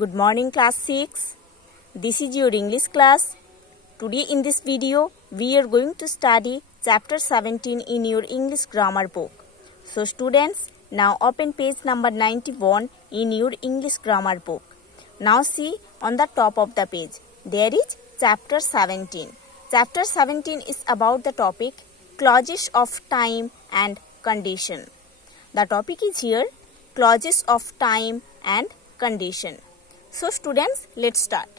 Good morning class 6. This is your English class. Today in this video we are going to study chapter 17 in your English grammar book. So students, now open page number 91 in your English grammar book. Now see on the top of the page there is chapter 17. Chapter 17 is about the topic clauses of time and condition. The topic is here clauses of time and condition. So students, let's start.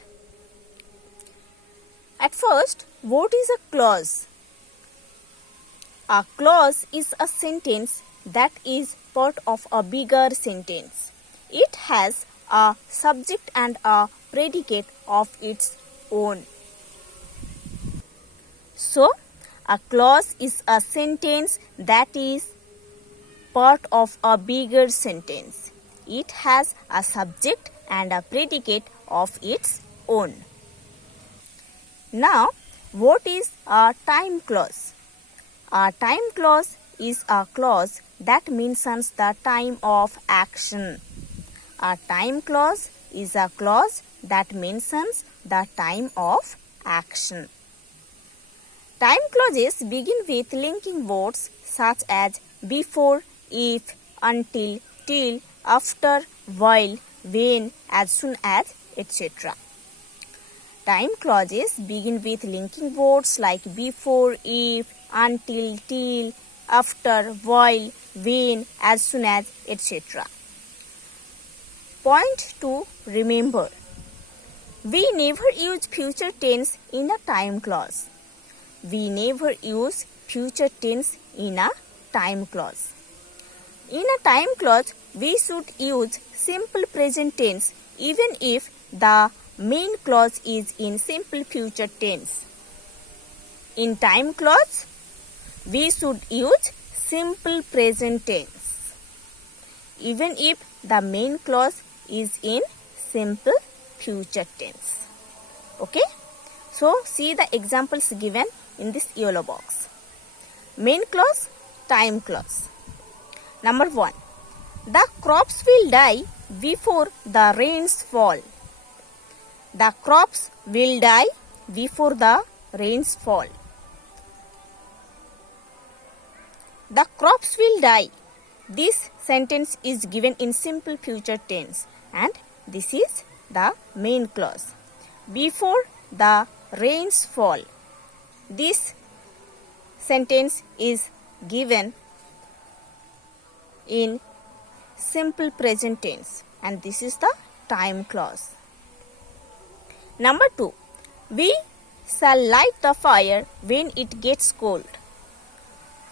At first, what is a clause? A clause is a sentence that is part of a bigger sentence. It has a subject and a predicate of its own. So, a clause is a sentence that is part of a bigger sentence. It has a subject and a predicate of its own. Now, what is a time clause? A time clause is a clause that mentions the time of action. A time clause is a clause that mentions the time of action. Time clauses begin with linking words such as before, if, until, till, after, while, when, as soon as, etc. Time clauses begin with linking words like before, if, until, till, after, while, when, as soon as, etc. Point to remember. We never use future tense in a time clause. We never use future tense in a time clause. In a time clause, we should use simple present tense even if the main clause is in simple future tense. In time clause, we should use simple present tense even if the main clause is in simple future tense. Okay? So, see the examples given in this yellow box. Main clause, time clause. Number 1. The crops will die before the rains fall. The crops will die before the rains fall. The crops will die. This sentence is given in simple future tense and this is the main clause. Before the rains fall. This sentence is given in simple present tense and this is the time clause. Number 2. We shall light the fire when it gets cold.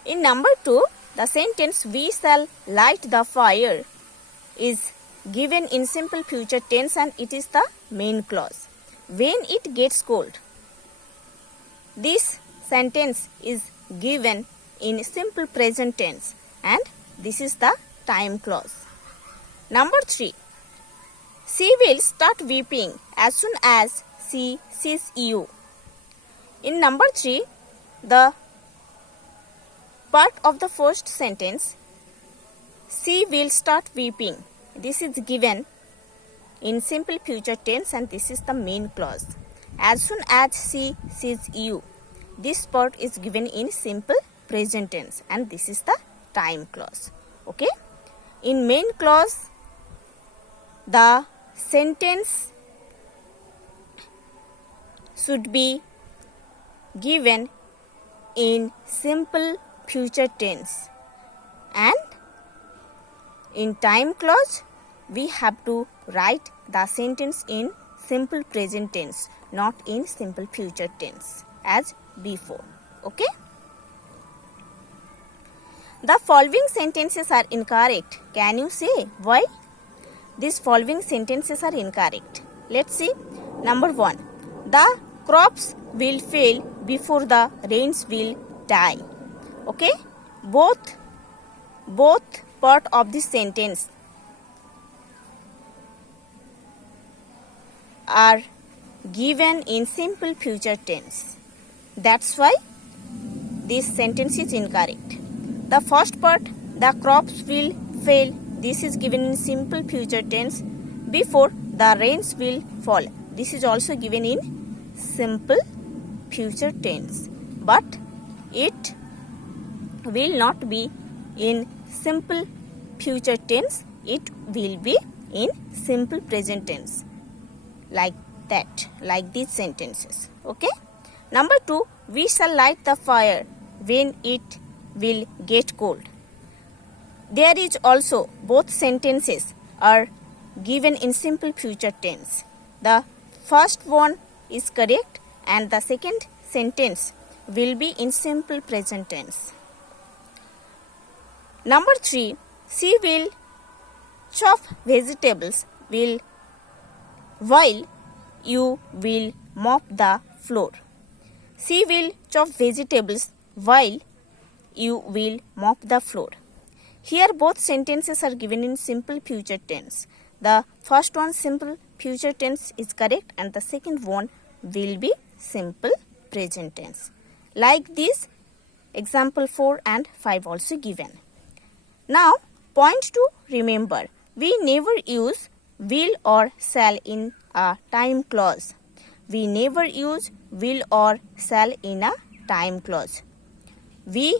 In number 2, the sentence we shall light the fire is given in simple future tense and it is the main clause. When it gets cold. This sentence is given in simple present tense and this is the time clause. Number 3. She will start weeping as soon as she sees you. In number 3, the part of the first sentence, she will start weeping. This is given in simple future tense and this is the main clause. As soon as she sees you. This part is given in simple present tense and this is the time clause. Okay? In main clause, the sentence should be given in simple future tense and in time clause, we have to write the sentence in simple present tense, not in simple future tense as before. Okay? The following sentences are incorrect. Can you say why? These following sentences are incorrect. Let's see. Number 1. The crops will fail before the rains will die. Okay? Both part of the sentence are given in simple future tense. That's why this sentence is incorrect. The first part, the crops will fail, this is given in simple future tense before the rains will fall. This is also given in simple future tense, but it will not be in simple future tense, it will be in simple present tense, like that, like these sentences. Okay. Number 2, we shall light the fire when it will get cold. There is also both sentences are given in simple future tense. The first one is correct and the second sentence will be in simple present tense. Number 3, she will chop vegetables while you will mop the floor. She will chop vegetables while you will mop the floor. Here both sentences are given in simple future tense. The first one simple future tense is correct and the second one will be simple present tense. Like this, example 4 and 5 also given. Now, point to remember, we never use will or shall in a time clause. We never use will or shall in a time clause. We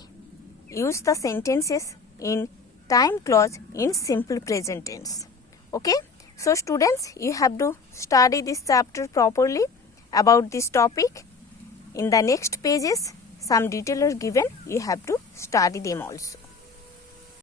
use the sentences in time clause in simple present tense. Okay. So students, you have to study this chapter properly about this topic. In the next pages, some detail are given. You have to study them also.